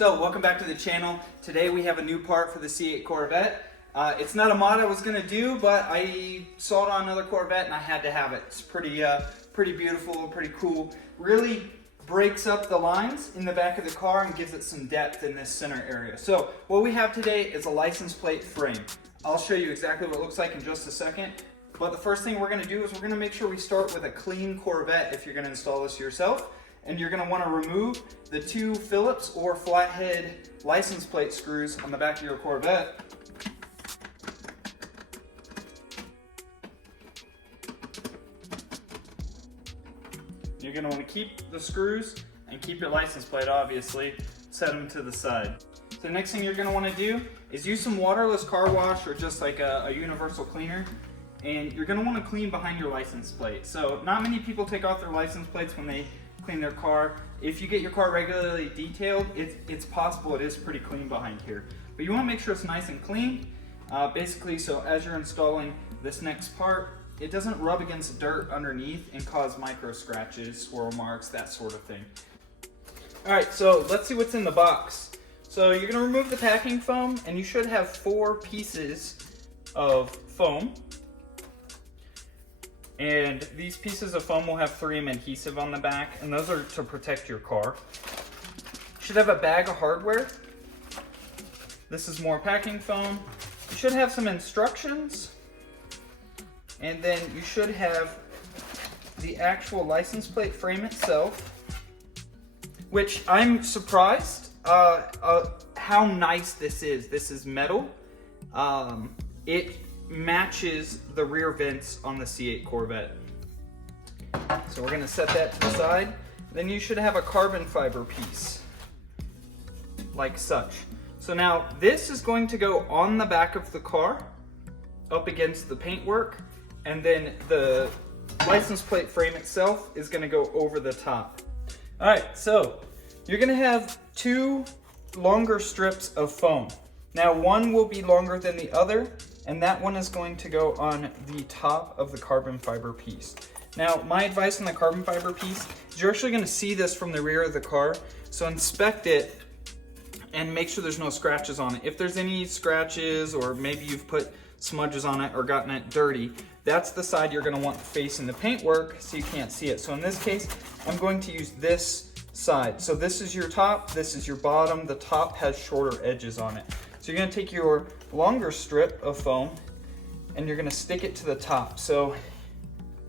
So welcome back to the channel. Today we have a new part for the C8 Corvette. It's not a mod I was gonna do, but I saw it on another Corvette and I had to have it. It's pretty beautiful, pretty cool. Really breaks up the lines in the back of the car and gives it some depth in this center area. So what we have today is a license plate frame. I'll show you exactly what it looks like in just a second. But the first thing we're gonna do is we're gonna make sure we start with a clean Corvette if you're gonna install this yourself. And you're going to want to remove the two Phillips or flathead license plate screws on the back of your Corvette. You're going to want to keep the screws and keep your license plate, obviously. Set them to the side. So the next thing you're going to want to do is use some waterless car wash or just like a universal cleaner. And you're going to want to clean behind your license plate. So not many people take off their license plates when they clean their car. If you get your car regularly detailed, it's possible it is pretty clean behind here. But you want to make sure it's nice and clean. Basically, so as you're installing this next part, it doesn't rub against dirt underneath and cause micro scratches, swirl marks, that sort of thing. All right, so let's see what's in the box. So you're gonna remove the packing foam and you should have 4 pieces of foam. And these pieces of foam will have 3M adhesive on the back, and those are to protect your car. You should have a bag of hardware. This is more packing foam. You should have some instructions, and then you should have the actual license plate frame itself, which I'm surprised how nice this is. This is metal. It matches the rear vents on the C8 Corvette. So we're going to set that to the side. Then you should have a carbon fiber piece, like such. So now this is going to go on the back of the car, up against the paintwork, and then the license plate frame itself is going to go over the top. All right, so you're going to have 2 longer strips of foam. Now one will be longer than the other, and that one is going to go on the top of the carbon fiber piece. Now, my advice on the carbon fiber piece is you're actually going to see this from the rear of the car, so inspect it and make sure there's no scratches on it. If there's any scratches, or maybe you've put smudges on it or gotten it dirty, that's the side you're going to want facing the paintwork so you can't see it. So in this case, I'm going to use this side. So this is your top, this is your bottom. The top has shorter edges on it. So you're going to take your longer strip of foam and you're going to stick it to the top. So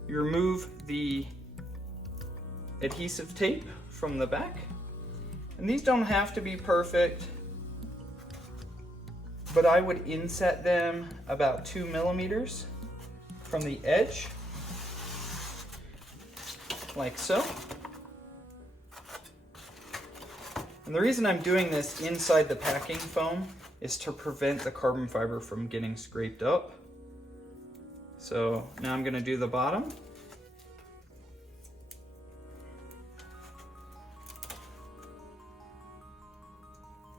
you remove the adhesive tape from the back. And these don't have to be perfect, but I would inset them about 2 millimeters from the edge, like so. And the reason I'm doing this inside the packing foam is to prevent the carbon fiber from getting scraped up. So now I'm going to do the bottom.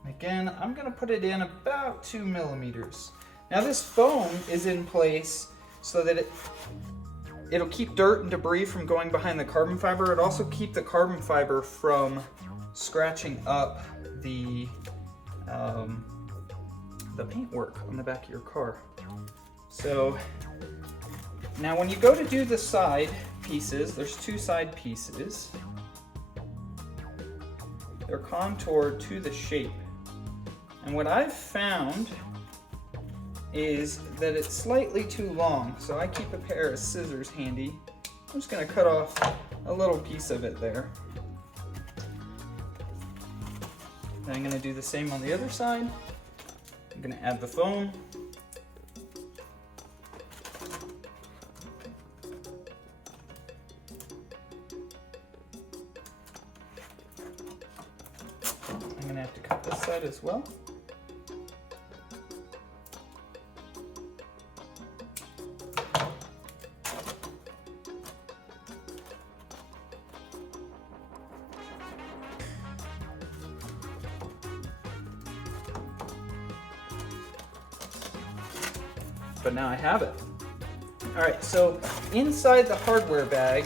Again, I'm going to put it in about 2 millimeters. Now this foam is in place so that it'll keep dirt and debris from going behind the carbon fiber. It'll also keep the carbon fiber from scratching up the paintwork on the back of your car. So now when you go to do the side pieces, there's 2 side pieces. They're contoured to the shape. And what I've found is that it's slightly too long, so I keep a pair of scissors handy. I'm just going to cut off a little piece of it there. Then I'm going to do the same on the other side. I'm going to add the foam. I'm going to have to cut this side as well. But now I have it. All right, so inside the hardware bag,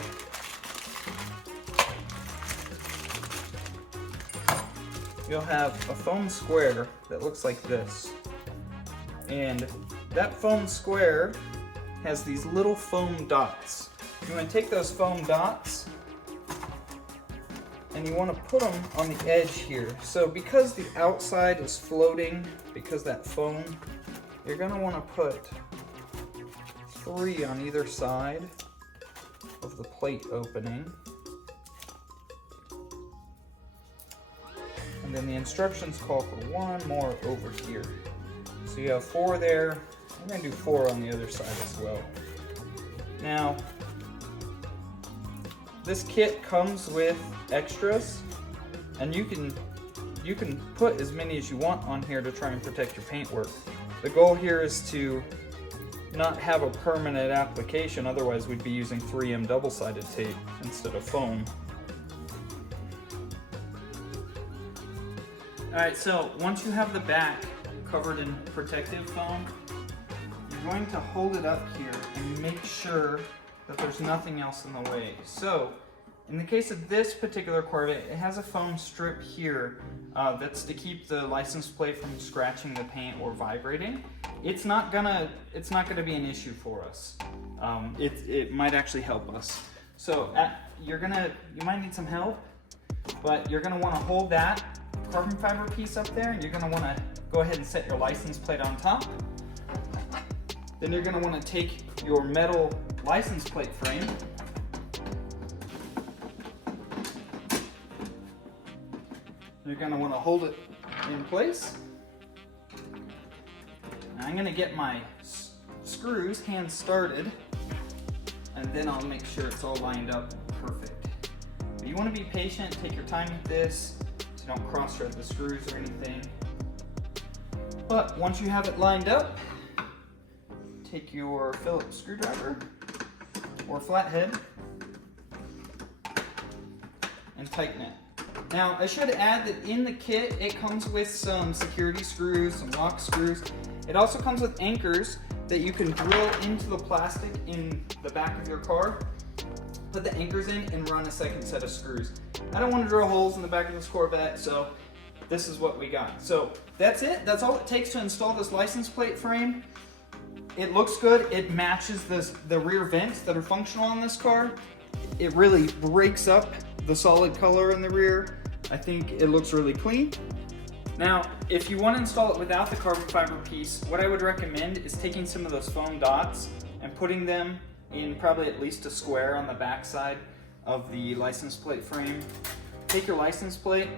you'll have a foam square that looks like this. And that foam square has these little foam dots. You want to take those foam dots and you want to put them on the edge here. So because the outside is floating, because that foam, you're going to want to put 3 on either side of the plate opening. And then the instructions call for 1 more over here. So you have 4 there. I'm going to do 4 on the other side as well. Now, this kit comes with extras, and you can put as many as you want on here to try and protect your paintwork. The goal here is to not have a permanent application, otherwise we'd be using 3M double-sided tape instead of foam. Alright, so once you have the back covered in protective foam, you're going to hold it up here and make sure that there's nothing else in the way. So, in the case of this particular Corvette, it has a foam strip here that's to keep the license plate from scratching the paint or vibrating. It's not gonna be an issue for us. It might actually help us. So you might need some help, but you're gonna want to hold that carbon fiber piece up there, and you're gonna want to go ahead and set your license plate on top. Then you're gonna want to take your metal license plate frame you're going to want to hold it in place. Now I'm going to get my screws hand started, and then I'll make sure it's all lined up perfect. But you want to be patient, take your time with this, so you don't cross thread the screws or anything. But once you have it lined up, take your Phillips screwdriver or flathead and tighten it. Now, I should add that in the kit, it comes with some security screws, some lock screws. It also comes with anchors that you can drill into the plastic in the back of your car, put the anchors in, and run a second set of screws. I don't want to drill holes in the back of this Corvette, so this is what we got. So that's it. That's all it takes to install this license plate frame. It looks good. It matches the rear vents that are functional on this car. It really breaks up the solid color in the rear. I think it looks really clean. Now, if you want to install it without the carbon fiber piece, what I would recommend is taking some of those foam dots and putting them in probably at least a square on the back side of the license plate frame. Take your license plate,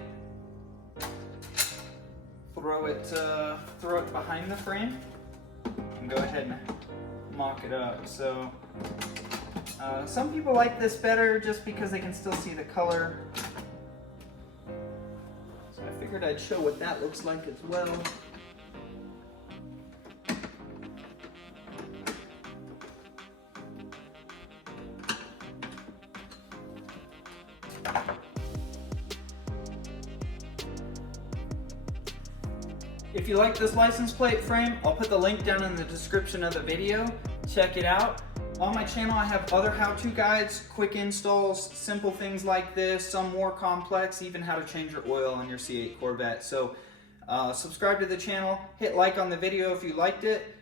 throw it behind the frame, and go ahead and mock it up. So some people like this better just because they can still see the color. So I figured I'd show what that looks like as well. If you like this license plate frame, I'll put the link down in the description of the video. Check it out. On my channel, I have other how-to guides, quick installs, simple things like this, some more complex, even how to change your oil on your C8 Corvette. So subscribe to the channel, hit like on the video if you liked it,